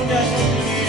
자유롭게 하시는 주님,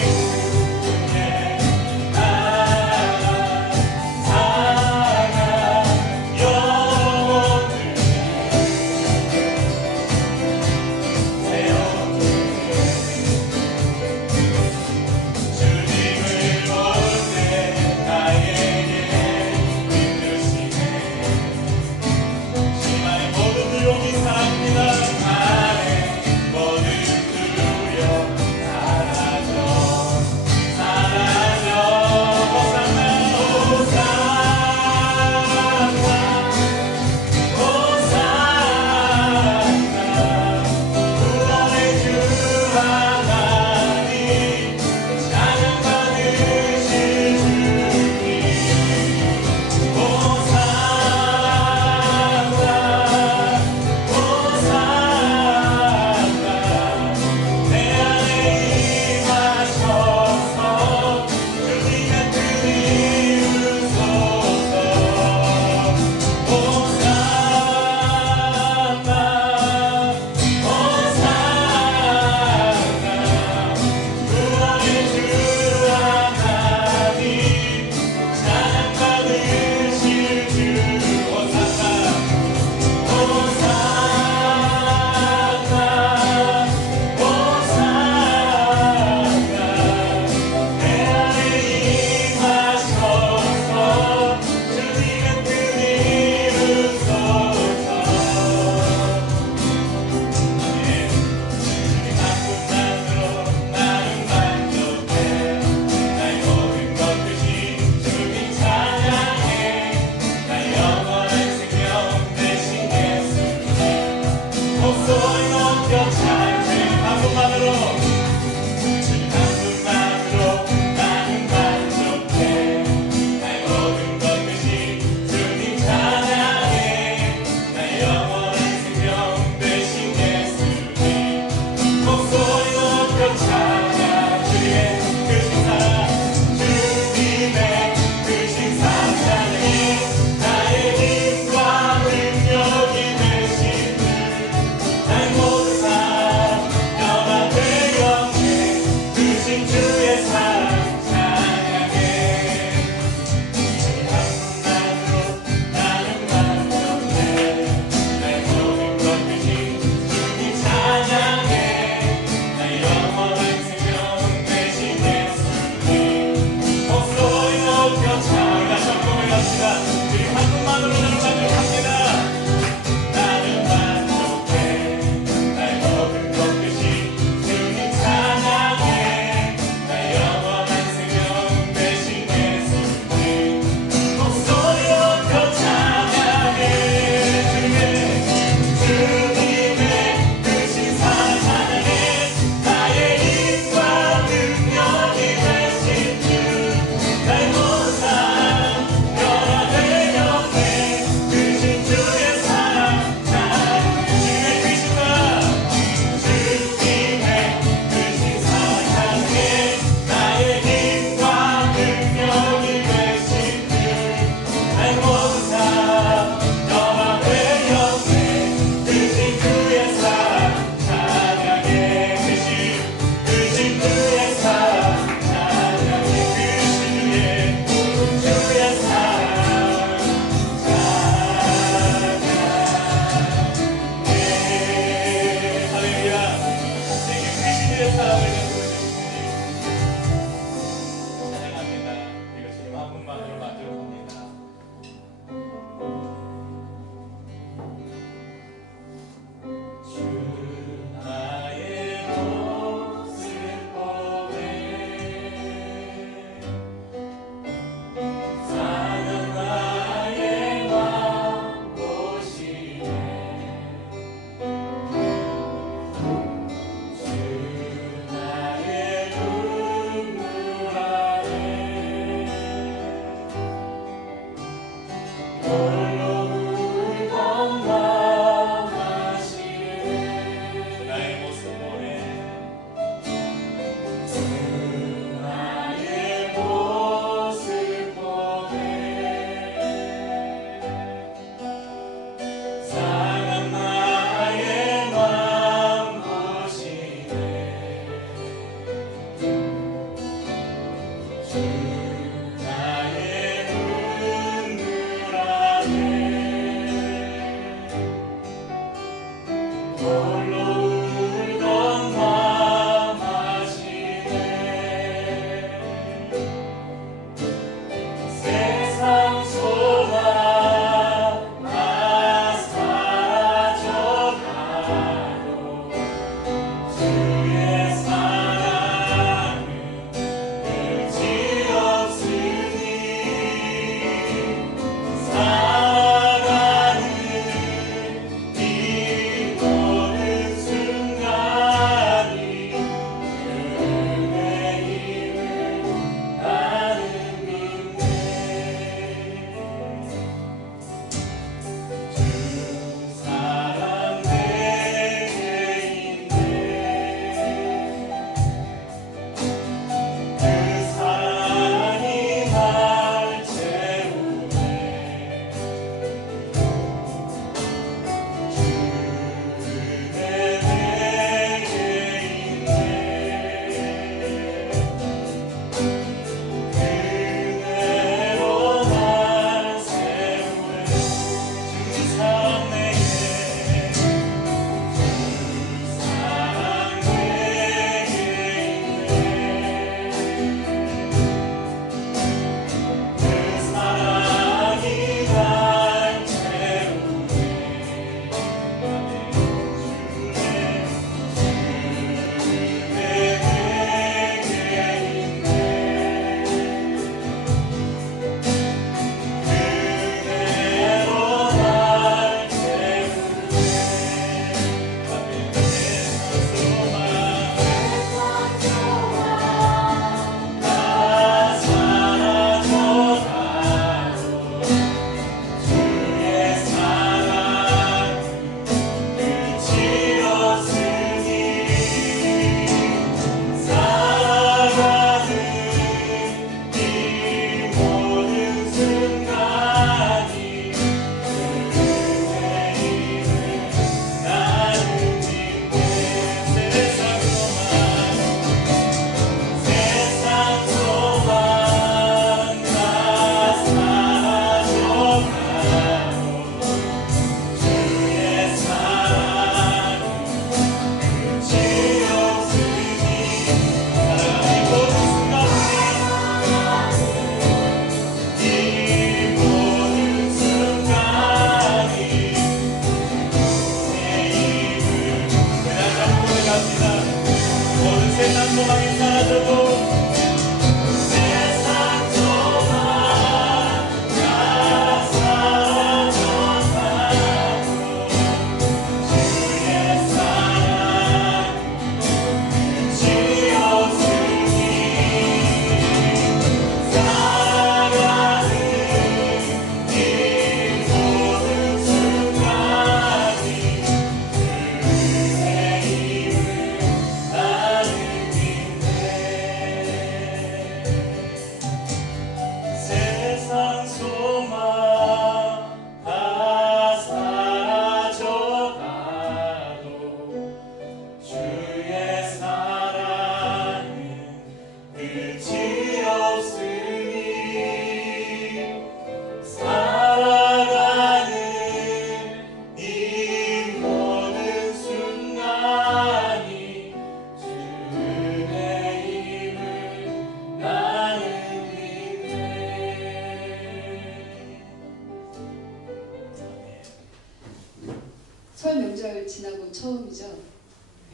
지나고 처음이죠.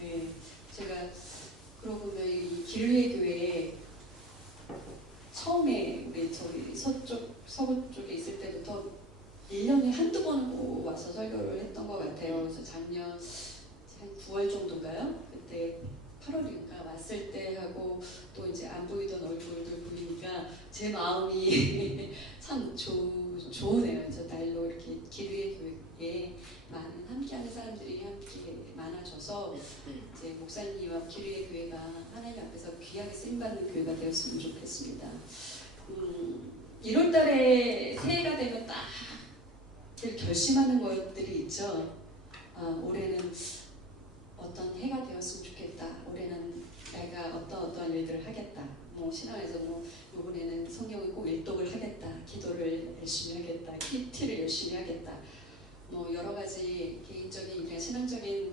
네, 제가 그러고 보면 이 길리의 교회에 처음에 우리 저기 서구 쪽에 있을 때부터 1년에 한두 번 와서 설교를 했던 것 같아요. 그래서 작년 한 9월 정도인가요? 그때 8월인가 왔을 때 하고 또 이제 안 보이던 얼굴들 보이니까 제 마음이 참 좋으네요. 저 날로 이렇게 기류의 교회에 많은 함께하는 사람들이 함께 많아져서 이제 목사님과 기류의 교회가 하나님 앞에서 귀하게 쓰임받는 교회가 되었으면 좋겠습니다. 1월달에 새해가 되면 딱 결심하는 것들이 있죠. 올해는 어떤 해가 되었으면 좋겠다. 올해는 내가 어떤 일들을 하겠다. 뭐 신앙에서 뭐 이번에는 성경을 꼭 일독을 하겠다. 기도를 열심히 하겠다. PT를 열심히 하겠다. 뭐 여러 가지 개인적인 그냥 신앙적인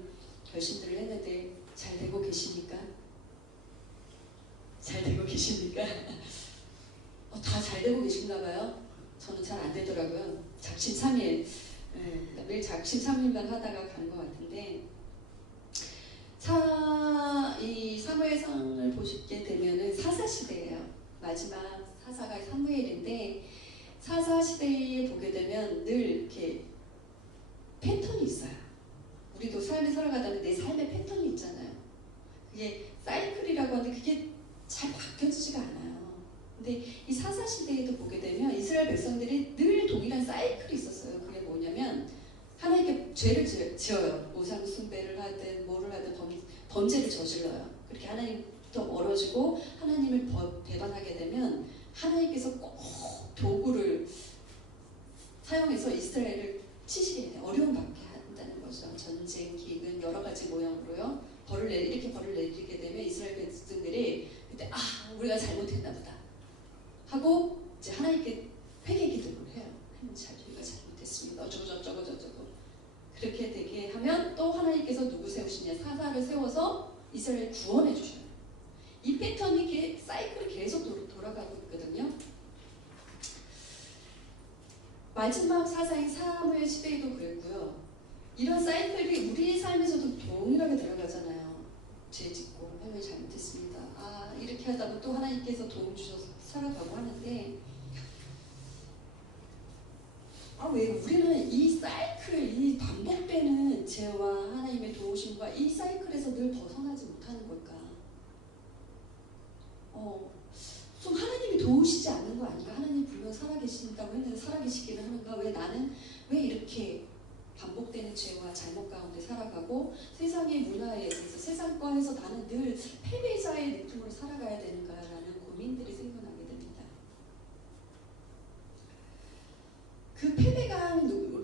결심들을 했는데 잘 되고 계십니까? 잘 되고 계십니까? 다 잘 되고 계신가 봐요. 저는 잘 안 되더라고요. 작심삼일. 매일 작심삼일만 하다가 가는 것 같은데 이 사무엘상을 보시게 되면은 사사시대예요. 마지막 사사가 사무엘인데 사사시대에 보게 되면 늘 이렇게 패턴이 있어요. 우리도 삶을 살아가다가 내 삶의 패턴이 있잖아요. 그게 사이클이라고 하는데 그게 잘 바뀌어지지가 않아요. 근데 이 사사시대에도 보게 되면 이스라엘 백성들이 늘 동일한 사이클이 있었어요. 그게 뭐냐면 하나님께 죄를 지어요. 우상 숭배를 하든 뭐를 하든 범죄를 저질러요. 그렇게 하나님부터 멀어지고 하나님을 배반하게 되면 하나님께서 꼭 도구를 사용해서 이스라엘을 치시게 돼요. 어려움 받게 한다는 거죠. 전쟁, 기근 여러 가지 모양으로요. 이렇게 벌을 내리게 되면 이스라엘 백성들이 그때 우리가 잘못했나 보다 하고 이제 하나님께 회개 기도를 해요. 하나님 우리가 잘못했습니다. 어쩌고 그렇게 되게 하면 또 하나님께서 누구 세우시냐? 사사를 세워서 이스라엘을 구원해 주셔요. 이 패턴이 사이클이 계속 돌아가고 있거든요. 마지막 사사인 사무엘 시대에도 그랬고요. 이런 사이클이 우리의 삶에서도 동일하게 들어가잖아요. 죄 짓고 하나님 잘못했습니다. 이렇게 하다 보면 또 하나님께서 도움 주셔서 살아가고 하는데 왜 우리는 이 사이클, 이 반복되는 죄와 하나님의 도우심과 이 사이클에서 늘 벗어나지 못하는 걸까? 좀 하나님이 도우시지 않는 거 아닌가? 하나님 분명 살아계신다고 했는데 살아계시기는 하는가? 왜 이렇게 반복되는 죄와 잘못 가운데 살아가고 세상의 문화에 대해서 세상과에서 나는 늘 패배자의 느낌으로 살아가야 되는가라는 고민들이 생겨나게 됩니다. 그 패배감이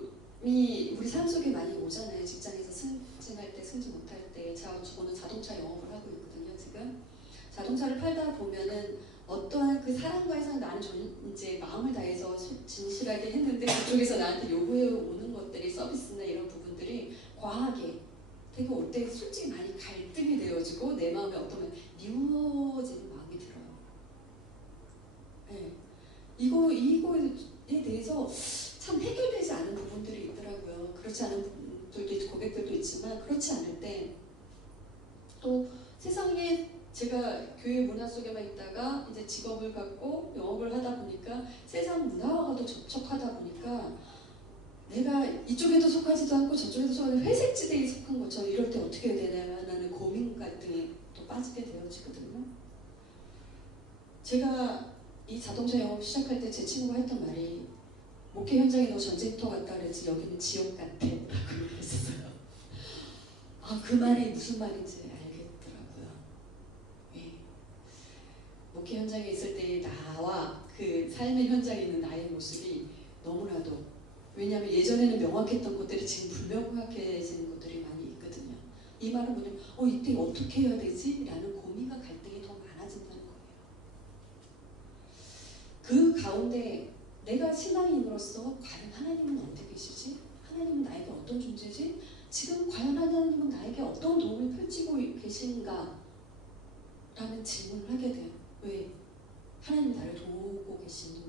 우리 삶 속에 많이 오잖아요. 직장에서 승진할 때, 승진 못할 때. 저는 자동차 영업을 하고 있거든요, 지금. 자동차를 팔다 보면은 어떠한 그 사람과의 나는 이제 마음을 다해서 진실하게 했는데 그쪽에서 나한테 요구해 오는 것들이 서비스나 이런 부분들이 과하게 되게 올 때 솔직히 많이 갈등이 되어지고 내 마음에 어떤 미워지는 마음이 들어요. 네. 이거에 대해서 참 해결되지 않은 부분들이 있더라고요. 그렇지 않은 분들도 고객들도 있지만 그렇지 않을 때 또 세상에 제가 교회 문화 속에만 있다가 이제 직업을 갖고 영업을 하다 보니까 세상 문화와도 접촉하다 보니까 내가 이쪽에도 속하지도 않고 저쪽에도 속하지 않고 회색지대에 속한 것처럼 이럴 때 어떻게 해야 되냐는 고민 갈등에 또 빠지게 되어지거든요. 제가 이 자동차 영업 시작할 때 제 친구가 했던 말이 목회 현장에 너 전쟁터 같다 그랬지 여기는 지옥 같아 라고 그랬었어요. 그 말이 무슨 말인지 알겠더라고요. 예. 목회 현장에 있을 때의 나와 그 삶의 현장에 있는 나의 모습이 너무나도 왜냐하면 예전에는 명확했던 것들이 지금 불명확해지는 것들이 많이 있거든요. 이 말은 뭐냐면 이때 어떻게 해야 되지? 라는 고민과 갈등이 더 많아진다는 거예요. 그 가운데 내가 신앙인으로서 과연 하나님은 어디 계시지? 하나님은 나에게 어떤 존재지? 지금 과연 하나님은 나에게 어떤 도움을 펼치고 계신가? 라는 질문을 하게 돼요. 왜? 하나님 나를 도우고 계시지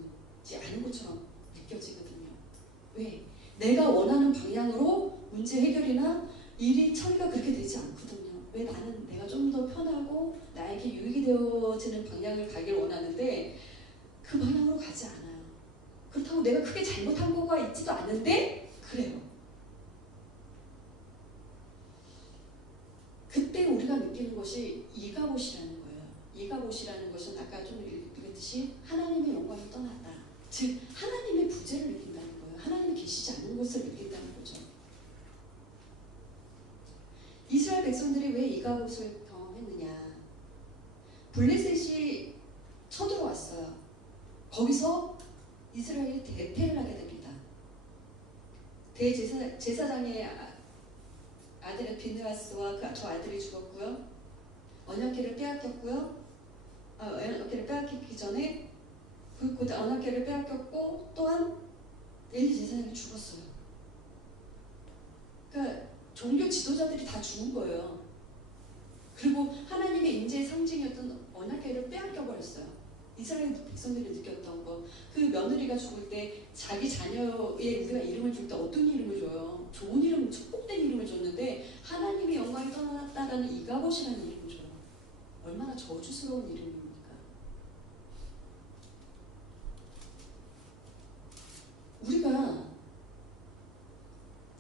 않은 것처럼 느껴지거든요. 왜? 내가 원하는 방향으로 문제 해결이나 일이 처리가 그렇게 되지 않거든요. 왜 나는 내가 좀 더 편하고 나에게 유익이 되어지는 방향을 가길 원하는데 그 방향으로 가지 않아요. 그렇다고 내가 크게 잘못한 거가 있지도 않은데 그래요. 그때 우리가 느끼는 것이 이가봇이라는 거예요. 이가봇이라는 것은 아까 좀 읽었듯이 하나님의 영광이 떠났다. 즉 하나님의 부재를 느낀다는 거예요. 하나님이 계시지 않는 것을 느낀다는 거죠. 이스라엘 백성들이 왜 이가봇을 경험했느냐. 블레셋이 쳐들어왔어요. 거기서 이스라엘이 대패를 하게 됩니다. 대제사장의 아들의 비느하스와 저 아들이 죽었고요. 언약궤를 빼앗겼고요. 언약궤를 빼앗기기 전에 그 언약궤를 빼앗겼고 또한 엘리 제사장이 죽었어요. 그러니까 종교 지도자들이 다 죽은 거예요. 그리고 하나님의 인재의 상징이었던 언약궤를 빼앗겨 버렸어요. 이스라엘 백성들이 느꼈던 거. 그 며느리가 죽을 때 자기 자녀의 우리가 이름을 줄 때 어떤 이름을 줘요? 좋은 이름, 축복된 이름을 줬는데 하나님의 영광이 떠났다라는 이가봇이라는 이름을 줘요. 얼마나 저주스러운 이름입니까? 우리가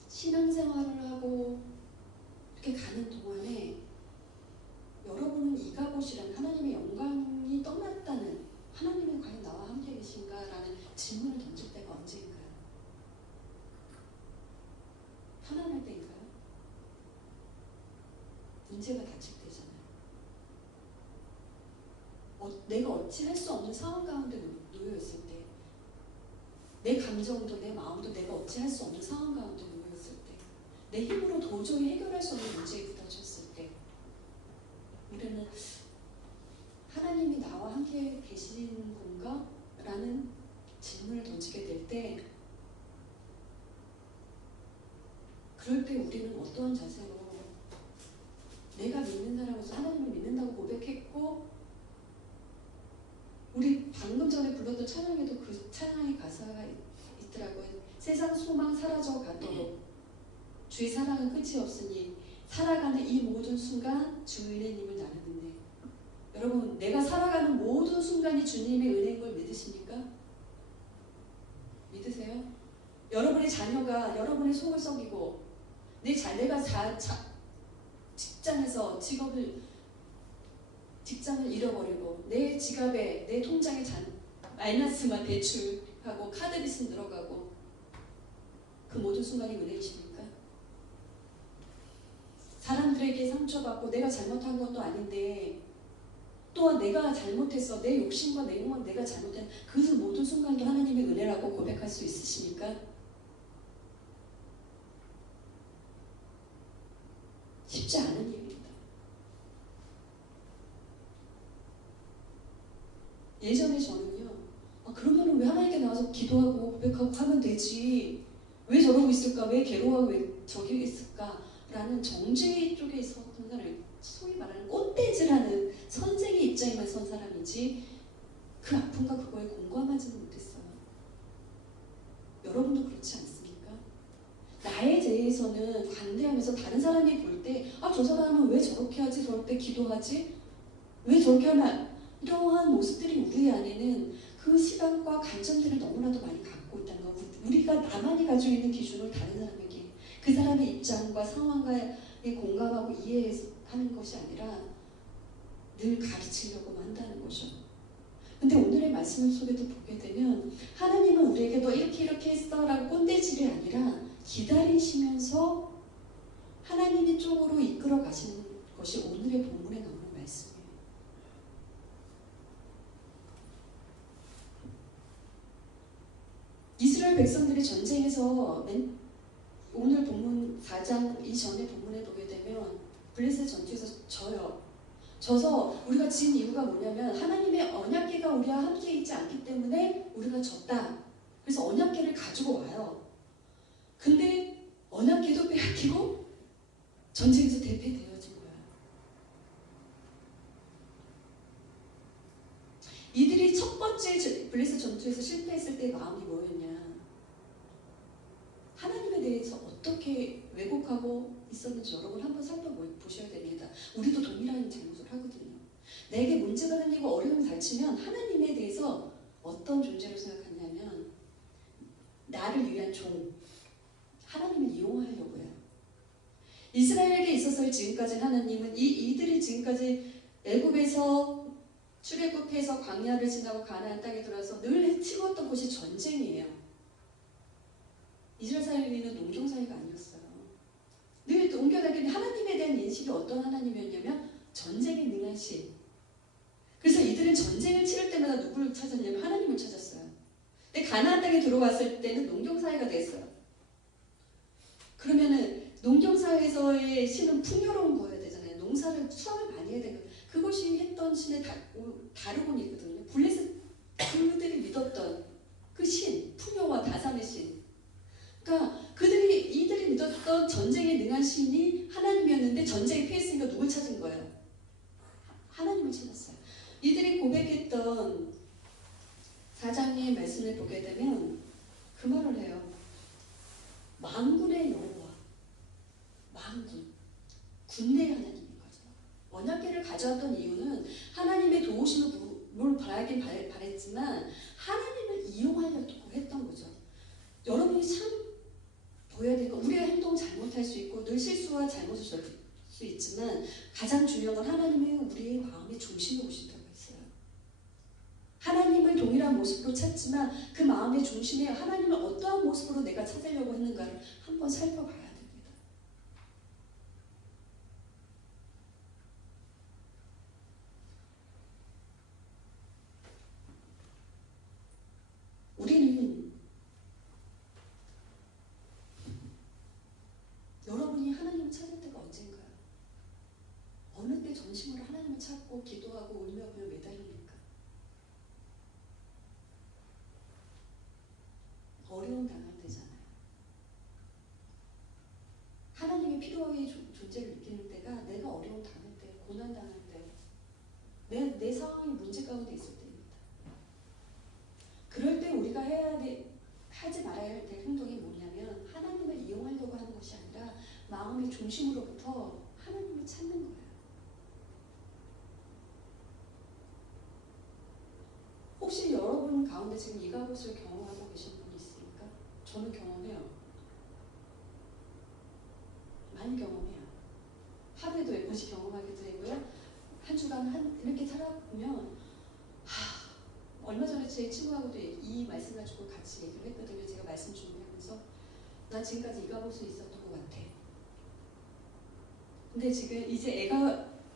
신앙생활을 하고 이렇게 가는 동안에 여러분은 이가봇이라는 하나님의 영광이 떠났다는 하나님은 과연 나와 함께 계신가라는 질문을 던질 때가 언제인가요? 편안할 때인가요? 문제가 닥칠 때잖아요. 내가 어찌 할 수 없는 상황 가운데 놓여있을 때, 내 감정도 내 마음도 내가 어찌 할 수 없는 상황 가운데 놓여있을 때, 내 힘으로 도저히 해결할 수 없는 문제에 부딪혔을 때, 우리는 하나님이 나와 함께 계시는 건가? 라는 질문을 던지게 될 때, 그럴 때 우리는 어떠한 자세로 내가 믿는 사람으로서 하나님을 믿는다고 고백했고, 우리 방금 전에 불렀던 찬양에도 그 찬양의 가사가 있더라고요. 세상 소망 사라져 가도록 주의 사랑은 끝이 없으니 살아가는 이 모든 순간 주의 은혜님을 나는 은혜. 여러분, 내가 살아가는 모든 순간이 주님의 은혜인 걸 믿으십니까? 믿으세요? 여러분의 자녀가 여러분의 속을 썩이고 내가 직장에서 직장을 잃어버리고 내 지갑에 내 통장에 마이너스만 대출하고 카드빚은 늘어가고 그 모든 순간이 은혜이십니까? 사람들에게 상처받고 내가 잘못한 것도 아닌데 또한 내가 잘못했어, 내 욕심과 내 욕망 내가 잘못한 그 모든 순간도 하나님의 은혜라고 고백할 수 있으십니까? 쉽지 않은 일입니다. 예전에 저는요, 그러면 왜 하나님께 나와서 기도하고 고백하고 하면 되지, 왜 저러고 있을까, 왜 괴로워하고 왜 저기 있을까 라는 정죄 쪽에 있었던 사람이, 소위 말하는 꼰대질하는 선생의 입장에만 선 사람이지 그 아픔과 그거에 공감하지는 못했어요. 여러분도 그렇지 않습니까? 나에 대해서는 관대하면서 다른 사람이 볼 때 저 사람은 왜 저렇게 하지, 저럴 때 기도하지, 왜 저렇게 하면, 이러한 모습들이 우리 안에는 그 시각과 관점들을 너무나도 많이 갖고 있다는 거. 우리가 나만이 가지고 있는 기준을 다른 사람에게 그 사람의 입장과 상황과에 공감하고 이해하는 것이 아니라 늘 가르치려고 한다는 거죠. 근데 오늘의 말씀 속에도 보게 되면 하나님은 우리에게 너 이렇게 했어 라고 꼰대질이 아니라 기다리시면서 하나님의 쪽으로 이끌어 가시는 것이 오늘의 본문에 나오는 말씀이에요. 이스라엘 백성들이 전쟁에서 오늘 본문 4장 이전의 본문에 보게 되면 블레셋 전투에서 져서 우리가 진 이유가 뭐냐면 하나님의 언약궤가 우리와 함께 있지 않기 때문에 우리가 졌다. 그래서 언약궤를 가지고 와요. 근데 언약궤도 빼앗기고 전쟁에서 대패되어진 거야. 이들이 첫 번째 블레셋 전투에서 실패했을 때 마음이 뭐였냐? 하나님에 대해서 어떻게 왜곡하고 있었는지 여러분 한번 살펴보셔야 됩니다. 우리도 동일한 잘못을 하거든요. 내게 문제가 생기고 어려움이 닥치면 하나님에 대해서 어떤 존재로 생각하냐면 나를 위한 종, 하나님을 이용하려고 해요. 이스라엘에게 있어서 지금까지 하나님은 이들이 지금까지 애굽에서 출애굽해서 광야를 지나고 가나안 땅에 들어와서 늘 해치웠던 곳이 전쟁이에요. 이스라엘 사회는 농경 사회가 아니었어요. 늘 옮겨다니는 하나님에 대한 인식이 어떤 하나님이었냐면 전쟁에 능하신. 그래서 이들은 전쟁을 치를 때마다 누구를 찾았냐면 하나님을 찾았어요. 근데 가나안 땅에 들어왔을 때는 농경 사회가 됐어요. 그러면은 농경 사회에서의 신은 풍요로운 거여야 되잖아요. 농사를 수확을 많이 해야 되는 그것이 했던 신의 다르곤이거든요. 블레셋 그들이 믿었던 그 신, 풍요와 다산의 신. 그러니까 이들이 믿었던 전쟁에 능한 신이 하나님이었는데 전쟁에 피했으니까 누굴 찾은 거예요? 하나님을 찾았어요. 이들이 고백했던 4장의 말씀을 보게 되면 그 말을 해요. 만군의 여호와, 만군, 군대의 하나님인 거죠. 언약궤를 가져왔던 이유는 하나님의 도우심을 바라긴 바랬지만 하나님을 이용하려고 했던 거죠. 여러분이 참 보여야 될 건 우리가 행동 잘못할 수 있고 늘 실수와 잘못을 할 수 있지만 가장 중요한 건 하나님의 우리의 마음의 중심에 오신다고 했어요. 하나님을 동일한 모습으로 찾지만 그 마음의 중심에 하나님을 어떠한 모습으로 내가 찾으려고 했는가를 한번 살펴봐야 됩니다. 우리는 여러분이 하나님을 찾을 때가 언젠가요? 어느 때 전심으로 하나님을 찾고 기도하고 울며 보며 매달립니까? 어려움 당할 때잖아요. 하나님의 필요의 존재를 느끼는 때가 내가 어려움 당할 때, 고난 당할 때, 내 상황이 문제 가운데 있을 때입니다. 그럴 때 우리가 하지 말아야 될 행동이 뭐냐면 하나님을 이용하려고 하는 것이 아니라 마음의 중심으로부터 하나님을 찾는 거예요. 혹시 여러분 가운데 지금 이가봇을 경험하고 계신 분이 있습니까? 저는 경험해요. 많이 경험해요. 하루에도 몇 번씩 경험하기도 되고요. 한 주간 이렇게 살아보면 얼마 전에 제 친구하고도 이 말씀 가지고 같이 얘기를 했거든요. 제가 말씀 준비하면서 나 지금까지 이가봇에 있었던 것 같아. 근데 지금 이제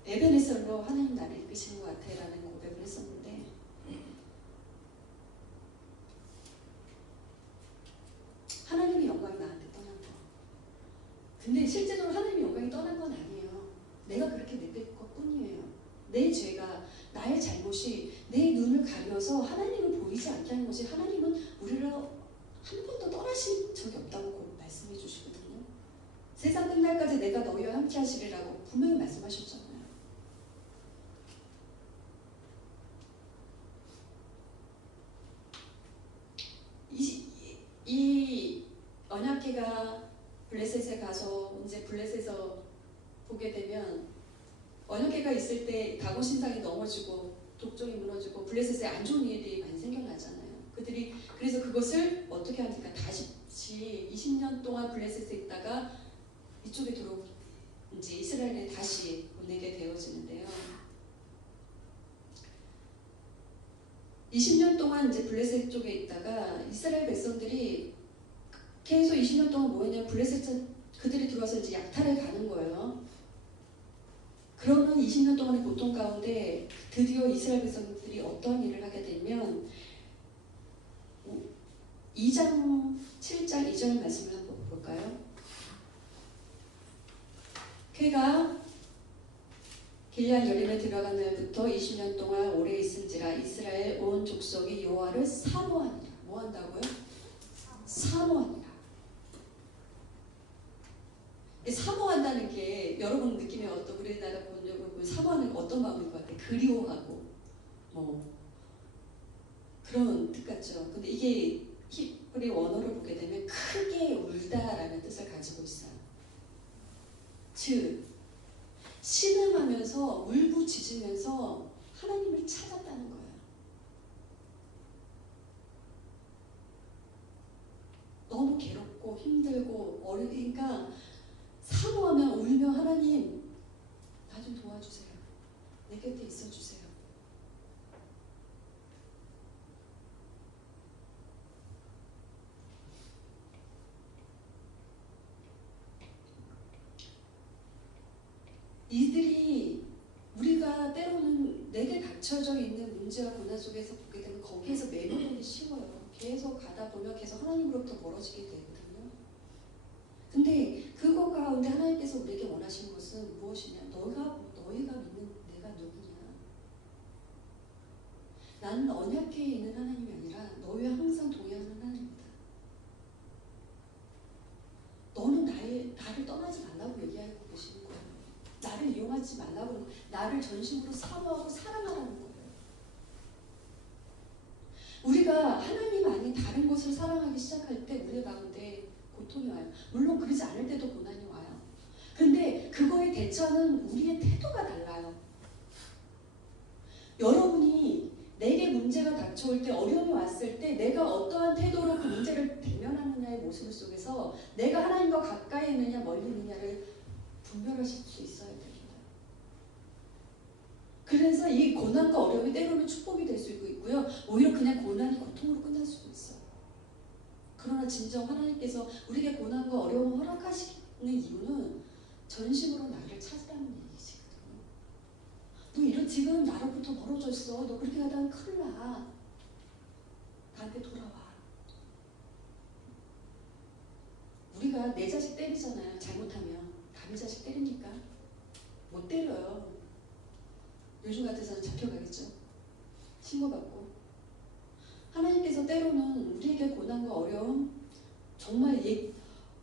에베네셀로 하나님 나를 이끄시는 것 같아 라는 고백을 했었는데 하나님의 영광이 나한테 떠난 거. 근데 실제적으로 하나님의 영광이 떠난 건 아니에요. 내가 그렇게 느낄 것 뿐이에요. 내 죄가, 나의 잘못이 내 눈을 가려서 하나님을 보이지 않게 하는 것이 하나님은 우리를 한 번도 떠나신 적이 없다고 말씀해 주시거든요. 세상 끝날까지 내가 너희와 함께 하시리라고 분명히 말씀하셨잖아요. 이 언약궤가 블레셋에 가서 이제 블레셋에서 보게 되면 언약궤가 있을 때 다곤 신상이 넘어지고 독종이 무너지고 블레셋에 안 좋은 일이 많이 생겨나잖아요. 그들이 그래서 그것을 어떻게 하니까 다시 20년 동안 블레셋에 있다가 이쪽에 이제 이스라엘에 다시 보내게 되어지는데요. 20년 동안 이제 블레셋 쪽에 있다가 이스라엘 백성들이 계속 20년 동안 뭐 했냐면 블레셋 그들이 들어와서 이제 약탈을 가는 거예요. 그러면 20년 동안의 고통 가운데 드디어 이스라엘 백성들이 어떤 일을 하게 되면 2장 7장 2절 말씀을 한번 볼까요? 궤가 길리앗 여림에 들어간 날부터 20년 동안 오래 있은지라 이스라엘 온 족속이 여호와를 사모하니라. 뭐 한다고요? 사모하니라. 사모한다는 게 여러분 느낌이 우리나라 보면 사모하는 게 어떤 마음일 것 같아요? 그리워하고 뭐 그런 뜻 같죠. 근데 이게 히브리 원어를 보게 되면 크게 울다라는 뜻을 가지고 있어요. 즉 신음하면서 울부짖으면서 하나님을 찾았다는 거예요. 너무 괴롭고 힘들고 어려우니까 사모하며 울며 하나님 나 좀 도와주세요. 내 곁에 있어주세요. 이들이 우리가 때로는 내게 닥쳐져 있는 문제와 고난 속에서 보게 되면 거기에서 매몰되기 쉬워요. 계속 가다 보면 계속 하나님으로부터 멀어지게 되거든요. 근데 그거 가운데 하나님께서 우리에게 원하시는 것은 무엇이냐? 너희가 믿는 내가 누구냐? 나는 언약궤에 있는 하나님이 아니라 너희와 항상 동행하는 하나님이다. 너는 나를 떠나지 말라고 얘기하고 계시는 거예요. 나를 이용하지 말라고, 나를 전심으로 사모하고 사랑하라는 거예요. 우리가 하나님 아닌 다른 것을 사랑하기 시작할 때 우리 가운데 고통이 와요. 물론 그러지 않을 때도 고난이 와요. 근데 그거에 대처하는 우리의 태도가 달라요. 여러분이 내게 문제가 닥쳐올 때, 어려움이 왔을 때 내가 어떠한 태도로 그 문제를 대면하느냐의 모습 속에서 내가 하나님과 가까이 있느냐 멀리 있느냐를 분별하실 수 있어야 됩니다. 그래서 이 고난과 어려움이 때로는 축복이 될 수 있고요. 오히려 그냥 고난이 고통으로 끝날 수도 있어요. 그러나 진정 하나님께서 우리에게 고난과 어려움을 허락하시는 이유는 전심으로 나를 찾으라는 얘기시거든요. 너 이런 지금 나로부터 멀어져 있어. 너 그렇게 하다가 큰일 나. 나한테 돌아와. 우리가 내 자식 때리잖아요. 잘못하면. 남의 자식 때립니까? 못 때려요. 요즘 같아서는 잡혀가겠죠. 신고받고. 하나님께서 때로는 우리에게 고난과 어려움, 정말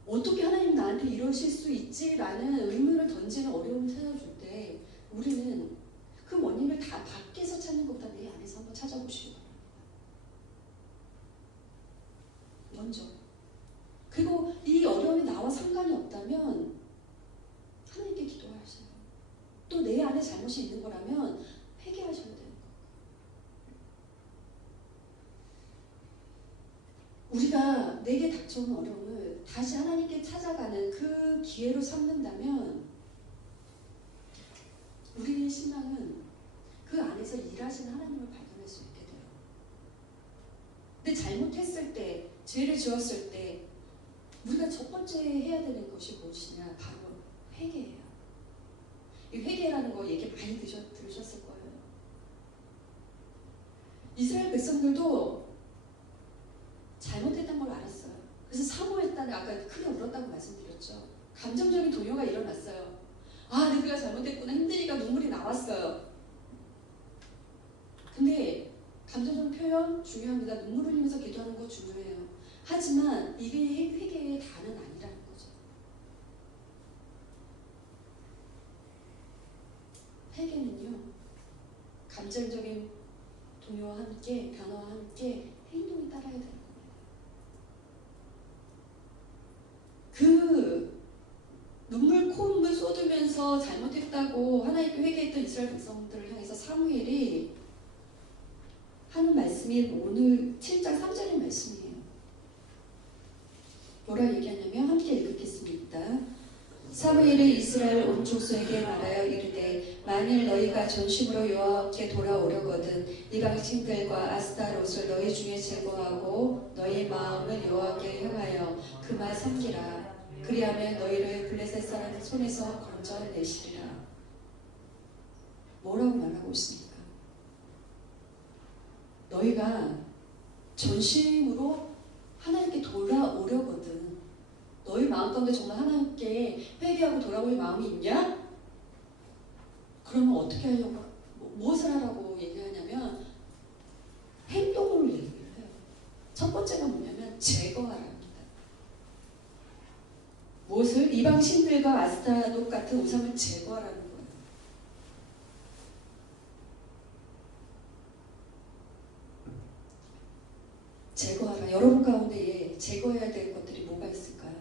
어떻게 하나님 나한테 이러실 수 있지? 라는 의문을 던지는 어려움을 찾아줄 때 우리는 그 원인을 다 밖에서 찾는 것보다 내 안에서 한번 찾아보시기 바랍니다. 먼저. 그리고 이 어려움이 나와 상관이 없다면 하나님께 기도하셔요. 또 내 안에 잘못이 있는 거라면 회개하셔야 돼요. 우리가 내게 닥쳐오는 어려움을 다시 하나님께 찾아가는 그 기회로 삼는다면 우리의 신앙은 그 안에서 일하시는 하나님을 발견할 수 있게 돼요. 근데 잘못했을 때, 죄를 지었을 때 우리가 첫 번째 해야 되는 것이 무엇이냐? 바로 회개예요. 이 회개라는 거 얘기 많이 들으셨을 거예요. 이스라엘 백성들도 잘못했던 걸 알았어요. 그래서 사모했다는, 아까 크게 울었다고 말씀드렸죠. 감정적인 동요가 일어났어요. 아, 내가 잘못했구나. 힘드니까 눈물이 나왔어요. 근데 감정적 표현 중요합니다. 눈물 흘리면서 기도하는 거 중요해요. 하지만 이게 회개의 다는 아니라는 거죠. 회개는요, 감정적인 동요와 함께, 변화와 함께 행동이 따라야 되는 겁니다. 그 눈물, 콧물 쏟으면서 잘못했다고 하나님께 회개했던 이스라엘 백성들을 향해서 사무엘이 하는 말씀이 오늘 7장 3절의 말씀이에요. 뭐라 얘기하냐면 함께 읽겠습니다. 사무엘이 이스라엘 온 족속에게 말하여 이르되 만일 너희가 전심으로 여호와께 돌아오려거든 이방 신들과 아스타롯을 너희 중에 제거하고 너희 마음을 여호와께 향하여 그만 섬기라. 그리하면 너희를 블레셋 사람 손에서 건져내시리라. 뭐라고 말하고 있습니까? 너희가 전심으로 하나님께 돌아오려거든. 너희 마음 가운데 정말 하나님께 회개하고 돌아올 마음이 있냐? 그러면 어떻게 하려고, 무엇을 하라고 얘기하냐면 행동으로 얘기를 해요. 첫 번째가 뭐냐면 제거하랍니다. 무엇을? 이방 신들과 아스타롯 같은 우상을 제거하라는 거예요. 제거하라. 여러분 가운데 제거해야 될 것들이 뭐가 있을까요?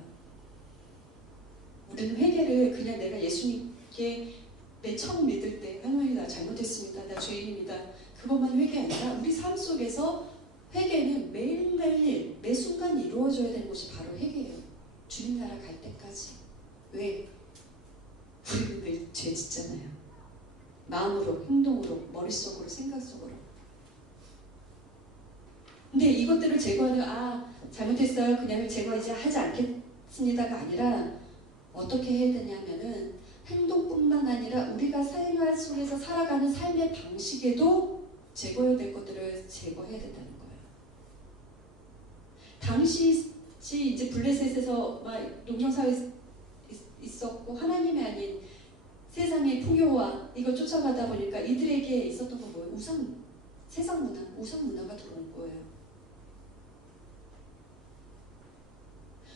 우리는 회개를 그냥 그냥 내가 예수님께 맨 처음 믿을 때 하나님 나 잘못했습니다. 나 죄인입니다. 그것만 회개 아니라 우리 삶 속에서 회개는 매일매일 매 순간 이루어져야 되는 것이 바로 회개예요. 주님 나라 갈 때까지. 왜? 우리는 늘 죄 짓잖아요. 마음으로, 행동으로, 머릿속으로, 생각속으로. 근데 이것들을 제거하는 잘못했어요. 그냥 제거 이제 하지 않겠습니다가 아니라 어떻게 해야 되냐면은 행동뿐만 아니라 우리가 생활 속에서 살아가는 삶의 방식에도 제거해야 될 것들을 제거해야 된다는 거예요. 당시 이제 블레셋에서 막 농경사회에 있었고 하나님이 아닌 세상의 풍요와 이걸 쫓아가다 보니까 이들에게 있었던 건 뭐예요? 세상 문화, 우상 문화가 들어온 거예요.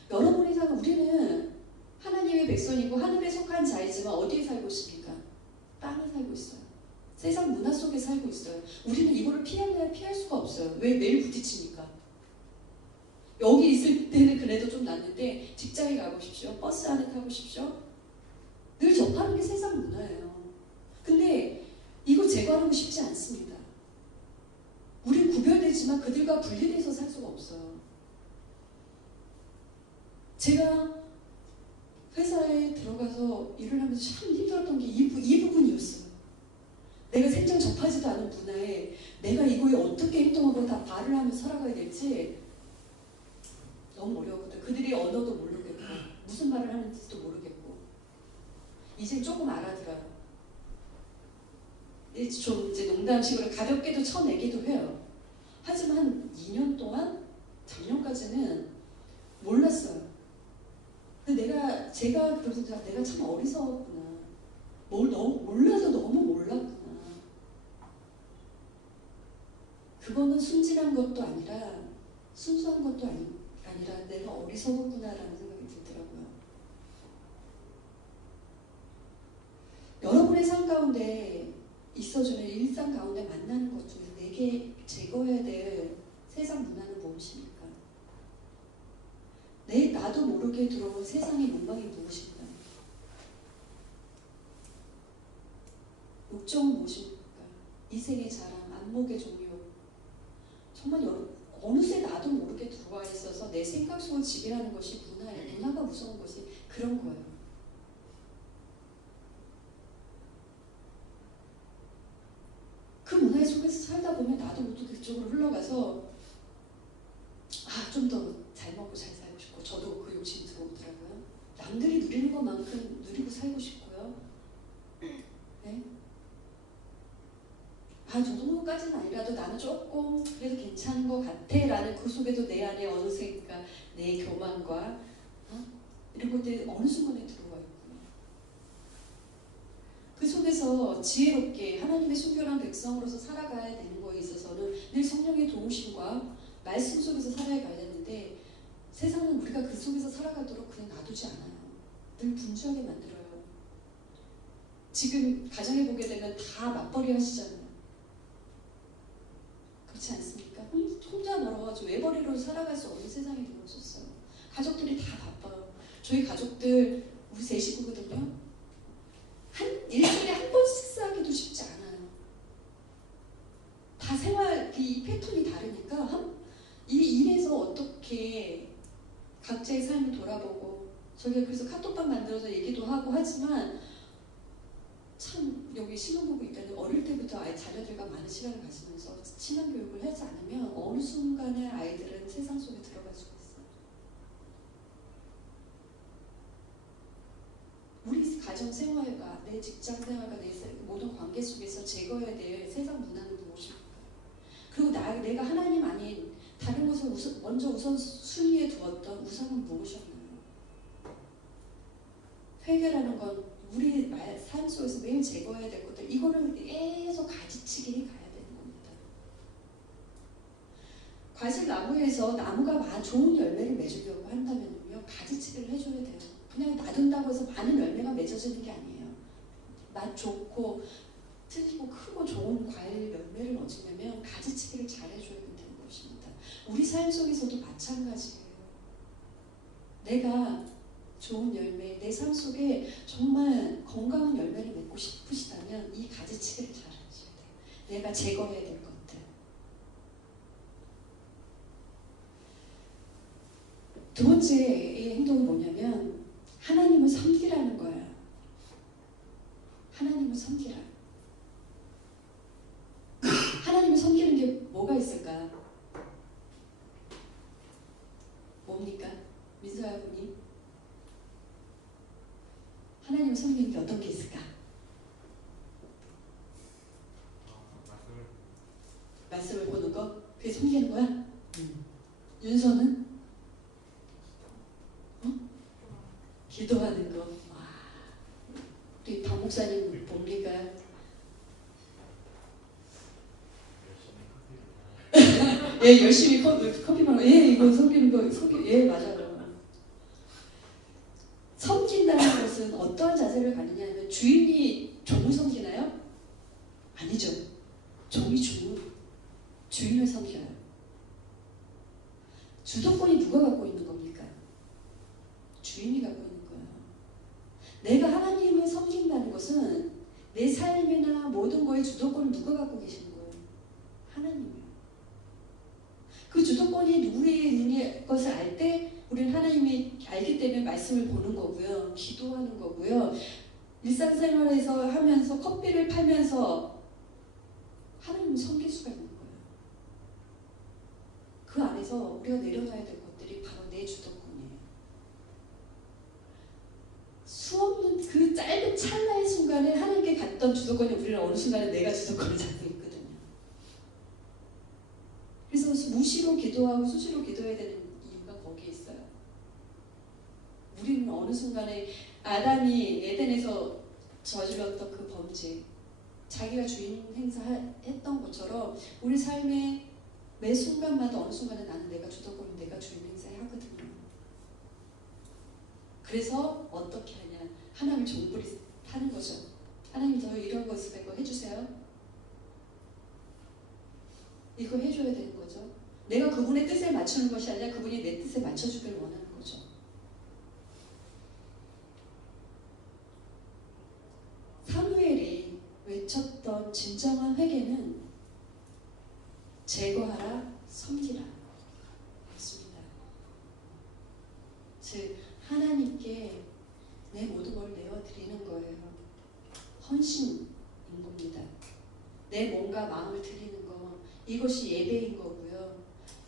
여러분이 사는 우리는 하나님의 백성이고 하늘에 속한 자이지만 어디에 살고 있습니까? 땅에 살고 있어요. 세상 문화 속에 살고 있어요. 우리는 이거를 피할 수가 없어요. 왜 매일 부딪힙니까? 여기 있을 때는 그래도 좀 낫는데 직장에 가보십시오. 버스 안에 타보십시오. 늘 접하는 게 세상 문화예요. 근데 이거 제거하는 거 쉽지 않습니다. 우리는 구별되지만 그들과 분리돼서 살 수가 없어요. 제가 회사에 들어가서 일을 하면서 참 힘들었던 게 이 부분이었어요. 내가 생전 접하지도 않은 문화에 내가 이거에 어떻게 행동하고 다 말을 하면서 살아가야 될지 너무 어려웠거든. 그들의 언어도 모르겠고 무슨 말을 하는지도 모르겠고 이제 조금 알아들어요. 좀 이제 농담식으로 가볍게도 쳐내기도 해요. 하지만 한 2년 동안 작년까지는 몰랐어요. 근데 제가 그러면서 내가 참 어리석었구나. 몰라서 너무 몰랐구나. 그거는 순진한 것도 아니라 순수한 것도 아니라 내가 어리석었구나라는 생각이 들더라고요. 여러분의 삶 가운데 있어주는 일상 가운데 만나는 것 중에서 내게 제거해야 될 세상 문화는 무엇입니까? 나도 모르게 들어온 세상의 문방이 무엇입니까? 목적은 무엇입니까? 이생의 자랑, 안목의 종교. 정말 어느새 나도 모르게 들어와 있어서 내 생각 속을 지배하는 것이 문화예요. 문화가 무서운 것이 그런 거예요. 그 문화 속에서 살다 보면 나도 모두 그쪽으로 흘러가서 좀 더 잘 먹고 잘 살고 싶고 저도 그 욕심이 들어오더라고요. 남들이 누리는 것만큼 누리고 살고 싶고요. 네? 저 정도까지는 아니라도 나는 조금 그래도 괜찮은 것 같아 라는 그 속에도 내 안에 어느새인가 내 교만과 이런 것들이 어느 순간에 들어와 있고요. 그 속에서 지혜롭게 하나님의 순결한 백성으로서 살아가야 되는 거에 있어서는 늘 성령의 도우심과 말씀 속에서 살아가야 되는데 세상은 우리가 그 속에서 살아가도록 그냥 놔두지 않아요. 늘 분주하게 만들어요. 지금 가정에 보게 되면 다 맞벌이 하시잖아요. 그렇지 않습니까? 혼자 멀어가지고 외벌이로 살아갈 수 없는 세상이 되어졌어요. 가족들이 다 바빠요. 저희 가족들 우리 세 식구거든요. 일주일에 한 번 식사하기도 쉽지 않아요. 다 생활 이 패턴이 다르니까 이 일에서 어떻게 각자의 삶을 돌아보고 저희가 그래서 카톡방 만들어서 얘기도 하고 하지만 참 여기 신혼부부 있다는 어릴 때부터 자녀들과 많은 시간을 가지면서 신앙 교육을 하지 않으면 어느 순간에 아이들은 세상 속에 들어갈 수가 있어요. 우리 가정 생활과 내 직장 생활과 내 모든 관계 속에서 제거해야 될 세상 문화는 무엇입니까? 그리고 내가 하나님 아닌 다른 것을 먼저 우선 순위에 두었던 우상은 무엇이었나요? 회개라는 건 우리 삶 속에서 매일 제거해야 될 것들 이거를 계속 가지치기 가야 되는 겁니다. 과실 나무에서 나무가 좋은 열매를 맺으려고 한다면요 가지치기를 해줘야 돼요. 그냥 놔둔다고 해서 많은 열매가 맺어지는 게 아니에요. 맛 좋고 틀리고 크고 좋은 과일 열매를 얻으려면 가지치기를 잘 해줘야 되는 것입니다. 우리 삶 속에서도 마찬가지예요. 내가 좋은 열매, 내 삶 속에 정말 건강한 열매를 맺고 싶으시다면 이 가지치기를 잘 하셔야 돼요. 내가 제거해야 될 것들. 두 번째의 행동은 뭐냐면 하나님을 섬기라는 거야. 하나님을 섬기라. 하나님을 섬기는 게 뭐가 있을까? 뭡니까? 민서야 분이 하나님을 섬기는 게 어떤 게 있을까? 말씀을 보는 거? 그게 섬기는 거야? 윤서는? 기도하는 거. 와. 우리 박 목사님 뭡니까? 예, 열심히 커피만. 예, 이거 섬기는 거. 예, 맞아요. 섬긴다는 것은 어떤 자세를 갖느냐 하면 주인이 종을 섬기나요? 아니죠. 종이 주인을 섬겨요. 주도권이 누가 갖고 있는 겁니까? 주인이 갖고 있는 거예요. 내가 하나님을 섬긴다는 것은 내 삶이나 모든 거에 주도권을 누가 갖고 계시는 거예요? 하나님이요. 그 주도권이 누구의 있는 것을 알 때 우리는 하나님이 알기 때문에 말씀을 보는 거고요. 기도하는 거고요. 일상생활에서 하면서 커피를 팔면서 하나님을 섬길 수가 있는 거예요. 그 안에서 우리가 내려놔야 될 것들이 바로 내 주도권이에요. 수없는 그 짧은 찰나의 순간에 하나님께 갔던 주도권이 우리는 어느 순간에 내가 주도권을 잡고 있거든요. 그래서 무시로 기도하고 수시로 기도해야 되는 이유가 거기에 있어요. 우리는 어느 순간에 아담이 에덴에서 저질렀던 그 범죄, 자기가 주인 행사했던 것처럼 우리 삶의 매 순간마다 어느 순간에 나는 내가 주도권을 내가 주인 행사하거든요. 그래서 어떻게 하냐? 하나님 종불이 타는 거죠. 하나님 저 이런 것을 이거 해주세요. 이거 해줘야 되는 거죠. 내가 그분의 뜻에 맞추는 것이 아니라 그분이 내 뜻에 맞춰주길 원하는 거죠. 사무엘이 외쳤던 진정한 회개는 제거하라, 섬기라 였습니다. 즉 하나님께 내 모든 걸 내어드리는 거예요. 헌신인 겁니다. 내 몸과 마음을 드리는 거, 이것이 예배인 거고요.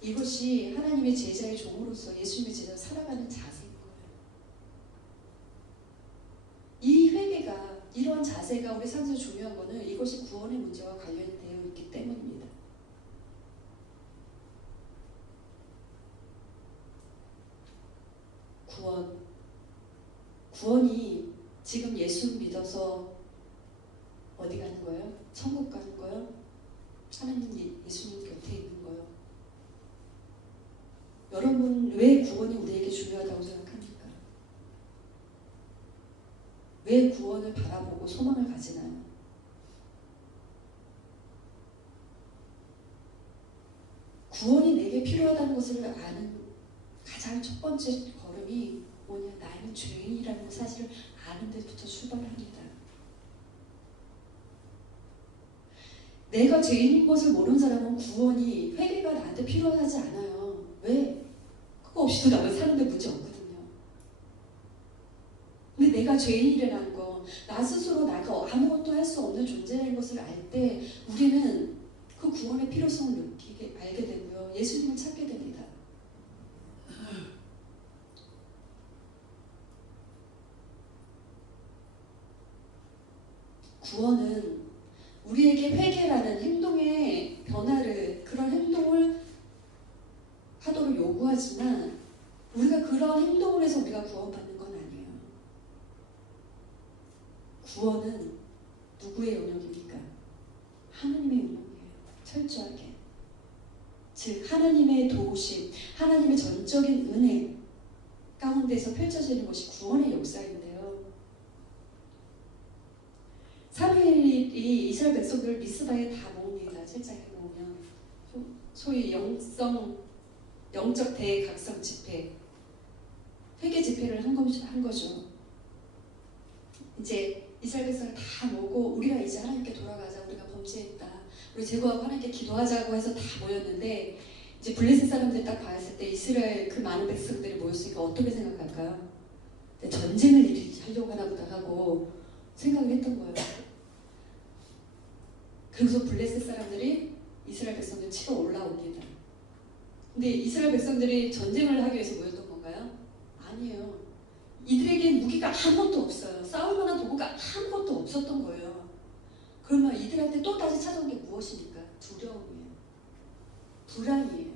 이것이 하나님의 제자의 종으로서 예수님의 제자로 살아가는 자세인 거예요. 이 회개가, 이러한 자세가 우리 삶에서 중요한 거는 이것이 구원의 문제와 관련되어 있기 때문입니다. 구원이 지금 예수 믿어서 어디 가는 거예요? 천국 가는 거예요? 하나님 예수님 곁에 있는 거예요? 여러분 왜 구원이 우리에게 중요하다고 생각합니까? 왜 구원을 바라보고 소망을 가지나요? 구원이 내게 필요하다는 것을 아는 가장 첫 번째 걸음이 뭐냐? 나는 죄인이라는 사실을 아는 데부터 출발합니다. 내가 죄인인 것을 모르는 사람은 구원이, 회개가 나한테 필요하지 않아요. 왜? 그거 없이도 나는 사는데 문제 없거든요. 근데 내가 죄인이라는 거, 나 스스로 나가 아무것도 할 수 없는 존재라는 것을 알 때 우리는 그 구원의 필요성을 알게 되고요. 예수님을 찾게 됩니다. 구원은 우리에게 회개라는 행동의 변화를, 그런 행동을 하도록 요구하지만 우리가 그런 행동을 해서 우리가 구원받는 건 아니에요. 구원은 누구의 영역입니까? 하나님의 영역이에요. 철저하게. 즉 하나님의 도우심, 하나님의 전적인 은혜 가운데서 펼쳐지는 것이 구원의 역사인데요. 사무엘이 이스라엘 백성들을 미스바에 다 모읍니다. 7장에 보면 소위 영적 대각성 집회. 회개 집회를 한 거죠. 이제 이스라엘 백성을 다 모으고 우리가 이제 하나님께 돌아가자. 우리가 범죄했다. 우리 제거하고 하나님께 기도하자고 해서 다 모였는데 이제 블레셋 사람들이 딱 봤을 때 이스라엘 그 많은 백성들이 모였으니까 어떻게 생각할까요? 전쟁을 하려고 하나 보다 하고 생각을 했던 거예요. 그래서 블레셋 사람들이 이스라엘 백성들 치러 올라옵니다. 근데 이스라엘 백성들이 전쟁을 하기 위해서 모였던 건가요? 아니에요. 이들에게 무기가 아무것도 없어요. 싸울 만한 도구가 아무것도 없었던 거예요. 그러면 이들한테 또 다시 찾아온 게 무엇입니까? 두려움이에요. 불안이에요.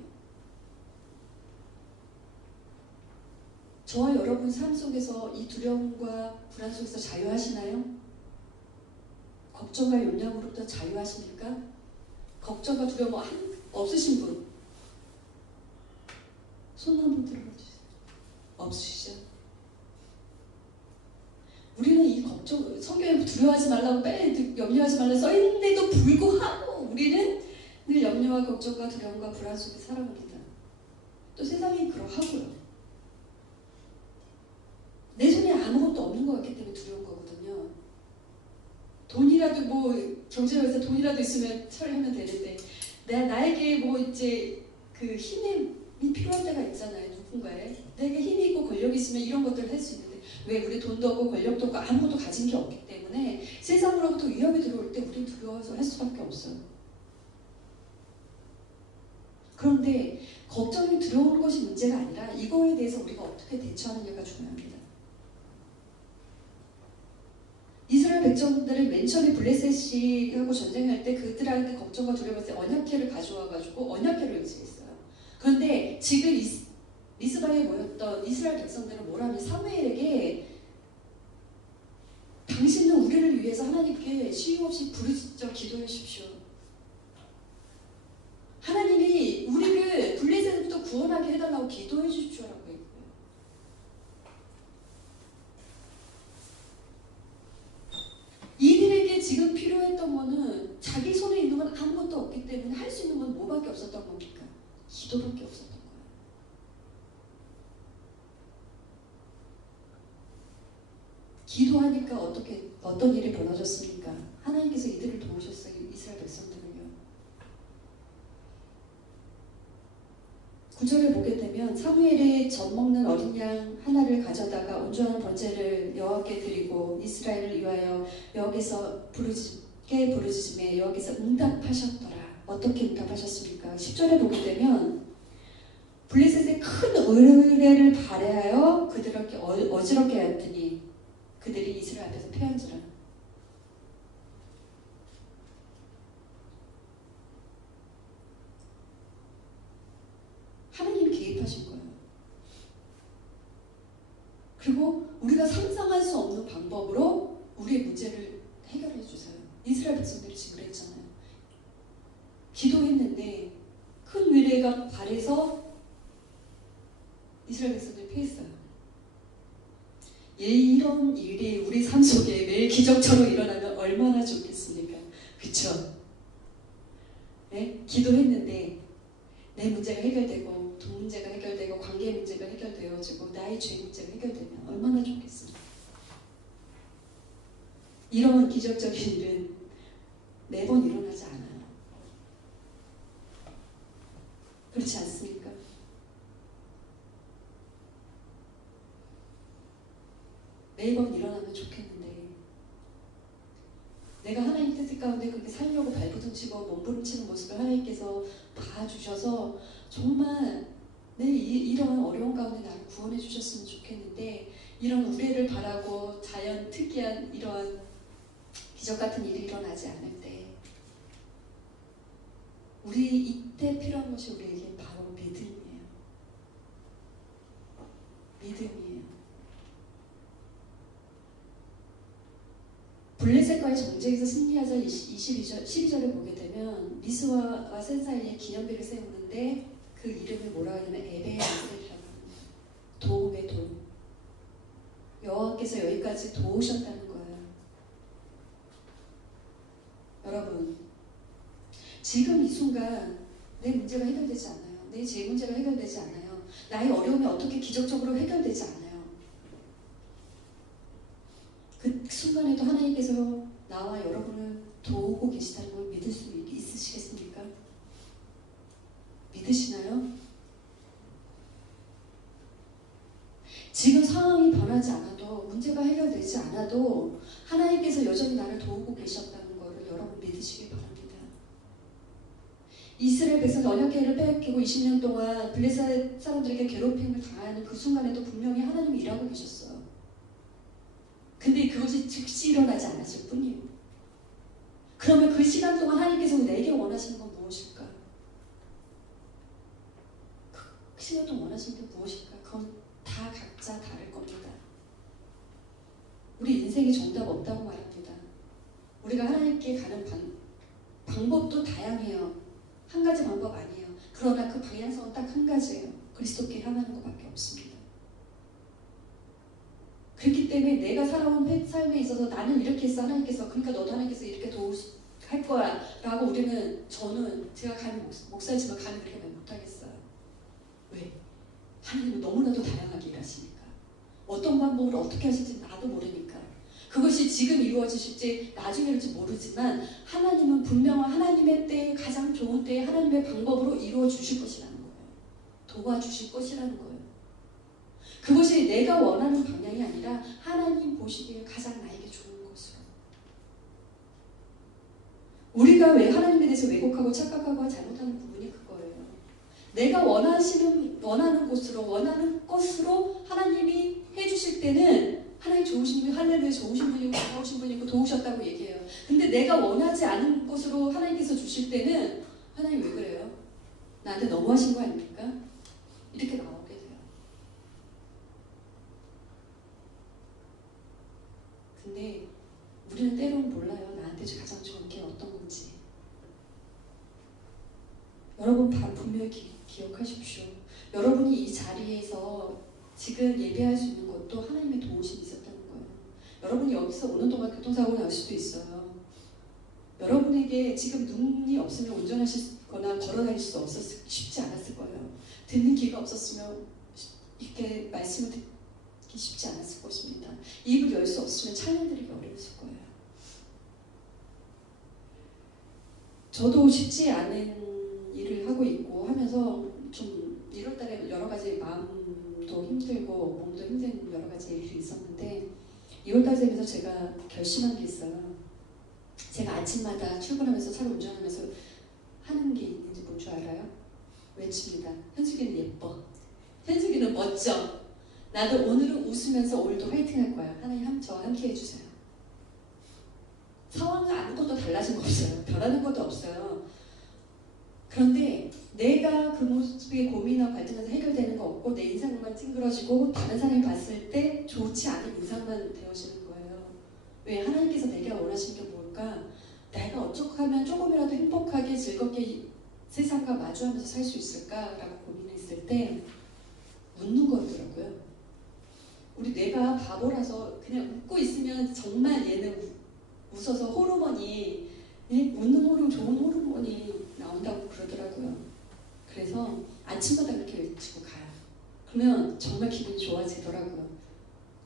저와 여러분 삶 속에서 이 두려움과 불안 속에서 자유하시나요? 걱정과 염려로부터 자유하십니까? 걱정과 두려움 없으신 분? 손 한번 들어봐 주세요. 없으시죠? 우리는 이 걱정, 성경에 두려워하지 말라고 염려하지 말라 써있는데도 불구하고 우리는 늘 염려와 걱정과 두려움과 불안 속에 살아갑니다. 또 세상이 그러하고요. 내 손에 아무것도 없는 것 같기 때문에 두려운 거거든요. 돈이라도 경제적으로 돈이라도 있으면 처리하면 되는데 나에게 이제 그 힘이 필요할 때가 있잖아요. 누군가에 내가 힘이 있고 권력이 있으면 이런 것들을 할 수 있는데 왜 우리 돈도 없고 권력도 없고 아무것도 가진 게 없기 때문에 세상으로부터 위협이 들어올 때 우리는 두려워서 할 수밖에 없어요. 그런데 걱정이 들어오는 것이 문제가 아니라 이거에 대해서 우리가 어떻게 대처하느냐가 중요합니다. 이스라엘 백성들은 맨 처음에 블레셋이하고 전쟁할 때 그들한테 걱정과 두려움을 때 언약궤를 가져와가지고 언약궤를 의지했어요. 그런데 지금 미스바에 모였던 이스라엘 백성들은 뭐라면 사무엘에게 당신은 우리를 위해서 하나님께 쉼없이 부르짖어 기도해 주십시오. 하나님이 우리를 블레셋부터 구원하게 해달라고 기도해 주십시오라고 했고요. 이들에게 지금 필요했던 거는 자기 손에 있는 건 아무것도 없기 때문에 할 수 있는 건 뭐밖에 없었던 겁니까? 기도밖에 없었던 거예요. 기도하니까 어떤 일이 벌어졌습니까? 하나님께서 이들을 도우셨어요. 이스라엘 백성들을요. 9절에 보게 되면 사무엘이 젖 먹는 어린 양 하나를 가져다가 온전한 번제를 여호와께 드리고 이스라엘을 위하여 여호와께서 부르짖음에 여호와께서 응답하셨더라. 어떻게 응답하셨습니까? 10절에 보게 되면 블레셋의 큰 의뢰를 발해하여 그들에게 어지럽게 하였더니 그들이 이스라엘 앞에서 패한지라. 하나님 개입하신 거예요. 그리고 우리가 상상할 수 없는 방법으로 우리의 문제를 해결해 주세요. 이스라엘 백성들이 지금 그랬잖아요. 기도했는데 큰 위례가 발해서 이스라엘 백성들이 패했어요. 이런 일이 우리 삶 속에 매일 기적처럼 일어나면 얼마나 좋겠습니까? 그렇죠? 네? 기도했는데 내 문제가 해결되고 돈 문제가 해결되고 관계 문제가 해결되어지고 나의 죄 문제가 해결되면 얼마나 좋겠습니까? 이런 기적적인 일은 매번 일어나지 않아요. 그렇지 않습니까? 매번 일어나면 좋겠는데 내가 하나님 뜻 가운데 그렇게 살려고 발부둥치고 몸부림치는 모습을 하나님께서 봐주셔서 정말 이런 어려운 가운데 나를 구원해 주셨으면 좋겠는데 이런 우레를 바라고 자연 특이한 이런 기적 같은 일이 일어나지 않을 때 우리 이때 필요한 것이 우리에게 바로 믿음이에요. 믿음이에요. 블레셋과의 전쟁에서 승리하자 12절에 보게 되면 미스와 센 사이에 기념비를 세우는데 그 이름을 뭐라고 하냐면 에베네셀이라고 합니다. 도움의 돈. 여호와께서 여기까지 도우셨다는 거예요. 여러분, 지금 이 순간 내 문제가 해결되지 않아요. 내 제 문제가 해결되지 않아요. 나의 어려움이 어떻게 기적적으로 해결되지 않아요. 그 순간에도 하나님께서 나와 여러분을 도우고 계시다는 걸 믿을 수 있으시겠습니까? 믿으시나요? 지금 상황이 변하지 않아도, 문제가 해결되지 않아도 하나님께서 여전히 나를 도우고 계셨다는 것을 여러분 믿으시길 바랍니다. 이스라엘 백성 언약궤를 빼앗기고 20년 동안 블레셋 사람들에게 괴롭힘을 당하는 그 순간에도 분명히 하나님이 일하고 계셨어요. 근데 그것이 즉시 일어나지 않았을 뿐이에요. 그러면 그 시간 동안 하나님께서 내게 원하시는 건 무엇일까? 그 시간 동안 원하시는 게 무엇일까? 그건 다 각자 다를 겁니다. 우리 인생에 정답 없다고 말합니다. 우리가 하나님께 가는 방법도 다양해요. 한 가지 방법 아니에요. 그러나 그 방향성은 딱 한 가지예요. 그리스도께 향하는 것밖에 없습니다. 그렇기 때문에 내가 살아온 삶에 있어서 나는 이렇게 했어, 하나님께서, 그러니까 너도 하나님께서 이렇게 할 거야 라고 저는 제가 목사지만 감히 그렇게 말 못하겠어요. 왜? 하나님은 너무나도 다양하게 일하시니까. 어떤 방법으로 어떻게 하실지 나도 모르니까. 그것이 지금 이루어지실지 나중에 이룰지 모르지만 하나님은 분명한 하나님의 때에, 가장 좋은 때에 하나님의 방법으로 이루어 주실 것이라는 거예요. 도와주실 것이라는 거예요. 그것이 내가 원하는 방향이 아니라 하나님 보시기에 가장 나에게 좋은 것으로. 우리가 왜 하나님에 대해서 왜곡하고 착각하고 잘못하는 부분이 그거예요. 내가 원하는 곳으로, 원하는 것으로 하나님이 해주실 때는 하나님 좋으신 분이, 할렐루야, 좋으신 분이고 고마우신 분이고 도우셨다고 얘기해요. 근데 내가 원하지 않은 것으로 하나님께서 주실 때는 하나님 왜 그래요? 나한테 너무하신 거 아닙니까? 이렇게 나오게 돼요. 근데 우리는 때로는 몰라요. 나한테 가장 좋은 게 어떤 건지. 여러분 분명히 기억하십시오. 여러분이 이 자리에서 지금 예배할 수 있는 것도 하나님의 도우심이 있었다는 거예요. 여러분이 여기서 오는 동안 교통사고가 날 수도 있어요. 여러분에게 지금 눈이 없으면 운전하시거나 걸어다닐 수 쉽지 않았을 거예요. 듣는 귀가 없었으면 이렇게 말씀을 듣기 쉽지 않았을 것입니다. 입을 열 수 없으면 찬양 드리기 어려웠을 거예요. 저도 쉽지 않은 일을 하고 있고 하면서 좀 1월달에 여러 가지 마음도 힘들고 몸도 힘든 여러 가지 일이 있었는데 2월달 되면서 제가 결심한 게 있어요. 제가 아침마다 출근하면서 차를 운전하면서 하는 게 있는지 뭔 줄 알아요? 외칩니다. 현숙이는 예뻐. 현숙이는 멋져. 나도 오늘은 웃으면서 오늘도 화이팅 할 거야. 하나님 저와 함께 해주세요. 상황은 아무것도 달라진 거 없어요. 변하는 것도 없어요. 그런데 내가 그 모습에 고민하고 갈등해서 해결되는 거 없고 내 인상만 찡그러지고 다른 사람이 봤을 때 좋지 않은 인상만 되어지는 거예요. 왜? 하나님께서 내게 원하시는 게 뭘까? 내가 어떻게 하면 조금이라도 행복하게 즐겁게 세상과 마주하면서 살 수 있을까라고 고민했을 때 웃는 거더라고요. 우리 뇌가 바보라서 그냥 웃고 있으면 정말 얘는 웃어서 호르몬이, 웃는 호르몬, 좋은 호르몬이 나온다고 그러더라고요. 그래서 아침마다 그렇게 외치고 가요. 그러면 정말 기분이 좋아지더라고요.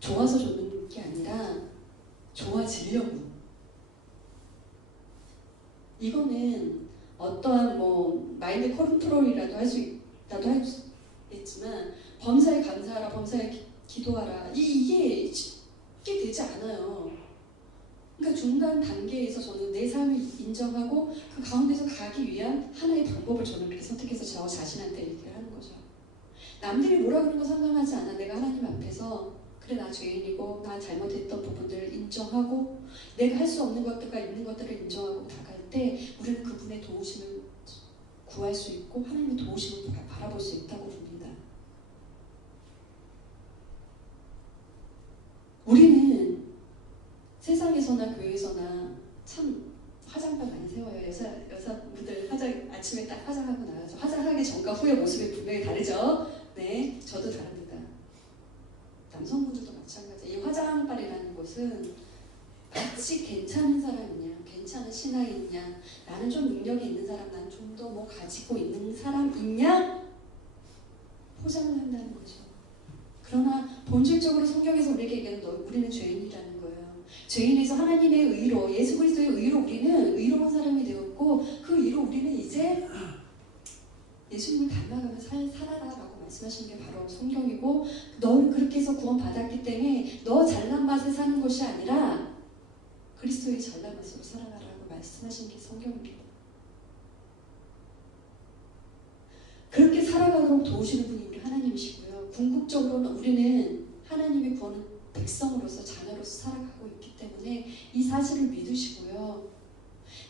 좋아서 좋는 게 아니라 좋아지려고. 이거는 어떠한 마인드 컨트롤이라도 할 수 있겠지만 범사에 감사하라, 범사에 기도하라, 이게 쉽게 되지 않아요. 그러니까 중간 단계에서 저는 내 삶을 인정하고 그 가운데서 가기 위한 하나의 방법을 저는 그렇게 선택해서 저 자신한테 얘기를 하는 거죠. 남들이 뭐라 그러는 거 상관하지 않아. 내가 하나님 앞에서 그래, 나 죄인이고 나 잘못했던 부분들을 인정하고 내가 할 수 없는 것들과 있는 것들을 인정하고 나갈 때 우리는 그분의 도우심을 구할 수 있고 하나님의 도우심을 바라볼 수 있다고 봅니다. 우리는 세상에서나 교회에서나 참 화장판 많이 세워요. 여자분들 아침에 딱 화장하고 나가죠. 화장하기 전과 후의 모습이 분명히 다르죠. 네, 저도 다릅니다. 남성분들도 마찬가지예요. 이 화장반이라는 곳은 같이 괜찮은 사람이냐, 괜찮은 신앙이 있냐, 나는 좀 능력이 있는 사람, 나는 좀 더 가지고 있는 사람 있냐, 포장을 한다는 거죠. 그러나 본질적으로 성경에서 우리에게 얘기하는 우리는 죄인이라는 거예요. 죄인에서 하나님의 의로, 예수 그리스도의 의로 우리는 의로운 사람이 되었고 그 의로 우리는 이제 예수님을 닮아가며 살아라라고 말씀하시는 게 바로 성경이고, 너는 그렇게 해서 구원받았기 때문에 너 잘난 맛에 사는 것이 아니라 그리스도의 잘난 맛으로 살아가라고 말씀하시는 게 성경입니다. 그렇게 살아가도록 도우시는 분이 우리 하나님이시고요. 궁극적으로는 우리는 하나님의 구원은 백성으로서 자녀로서 살아가고 있기 때문에 이 사실을 믿으시고요.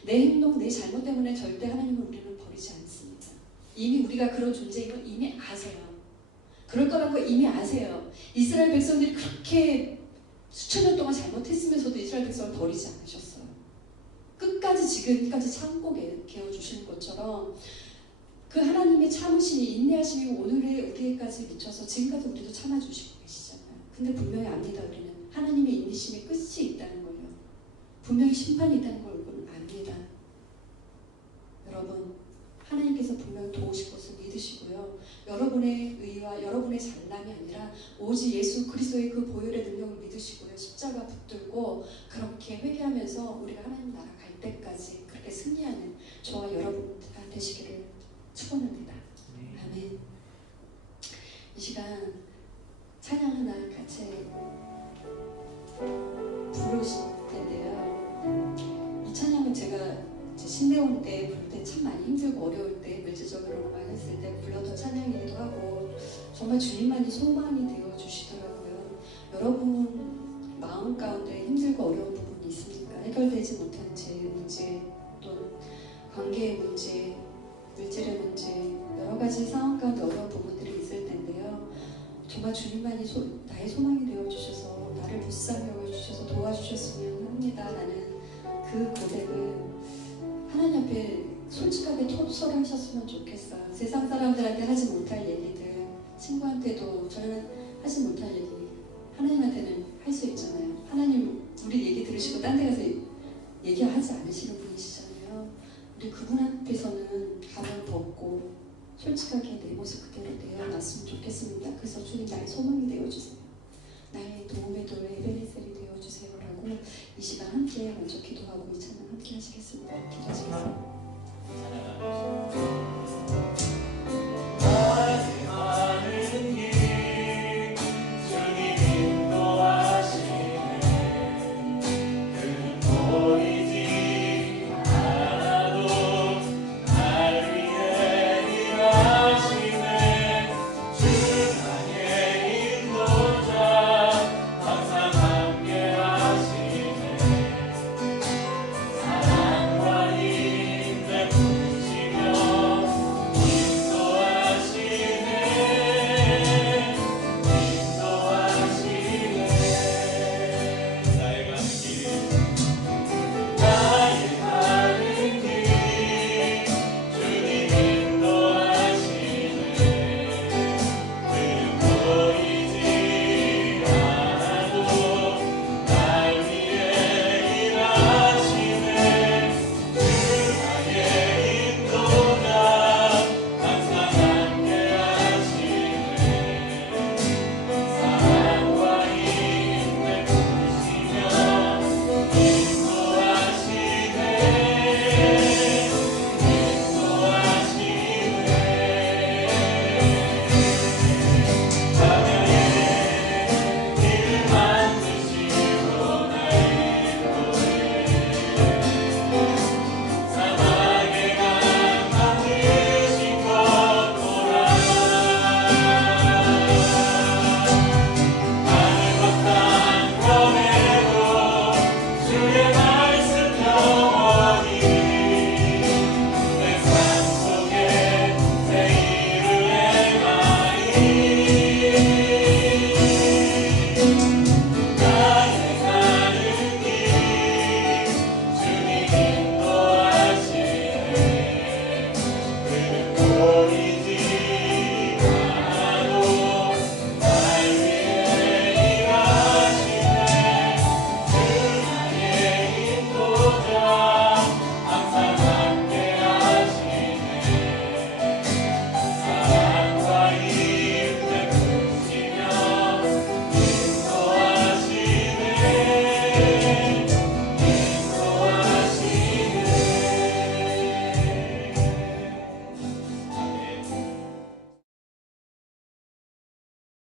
내 행동, 내 잘못 때문에 절대 하나님을 우리는 버리지 않습니다. 이미 우리가 그런 존재인 걸 이미 아세요. 그럴 거라는 거 이미 아세요. 이스라엘 백성들이 그렇게 수천 년 동안 잘못했으면서도 이스라엘 백성을 버리지 않으셨어요. 끝까지 지금까지 참고 계어주시는 것처럼 그 하나님의 참으심이, 인내하심이 오늘의 우리에까지 미쳐서 지금까지 우리도 참아주시고 계시잖아요. 근데 분명히 압니다. 우리는 하나님의 인내심의 끝이 있다는 걸요. 분명히 심판이 있다는 걸 우리는 압니다. 여러분, 하나님께서 분명히 도우실 것을 믿으시고요. 여러분의 의와 여러분의 잘남이 아니라 오직 예수 그리스도의 그 보혈의 능력을 믿으시고요. 십자가 붙들고 그렇게 회개하면서 우리가 하나님 나라 갈 때까지 그렇게 승리하는 저와 여러분 되시기를 축원합니다. 아멘. 이 시간 찬양 하나 같이 부르실 텐데요. 이 찬양은 제가 신대원 때 부를 때 참 많이 힘들고 어려울 때, 물질적으로만 했을 때 불렀던 찬양이기도 하고, 정말 주님만이 소망이 되어 주시더라고요. 여러분 마음 가운데 힘들고 어려운 부분이 있습니까? 해결되지 못한 제 문제, 또는 관계의 문제, 물질의 문제, 여러 가지 상황 가운데 어려운 부분들이 있을 텐데요. 정말 주님만이 나의 소망이 되어 주셔서 나를 무쌍히 여겨 주셔서 도와주셨으면 합니다. 라는 그 고백을 하나님 앞에 솔직하게 토설하셨으면 좋겠어요. 세상 사람들한테 하지 못할 얘기들, 친구한테도 저는 하지 못할 얘기 하나님한테는 할 수 있잖아요. 하나님 우리 얘기 들으시고 딴 데 가서 얘기하지 않으시는 분이시잖아요. 우리 그분 앞에서는 가면 벗고 솔직하게 내 모습 그대로 내어놨으면 좋겠습니다. 그래서 주님 나의 소망이 되어주세요. 나의 도움의 돌 에베네셀이 되어주세요 라고 이 시간 함께 먼저 기도하고 이 찬양 함께 하시겠습니다. 기도하시겠습니다.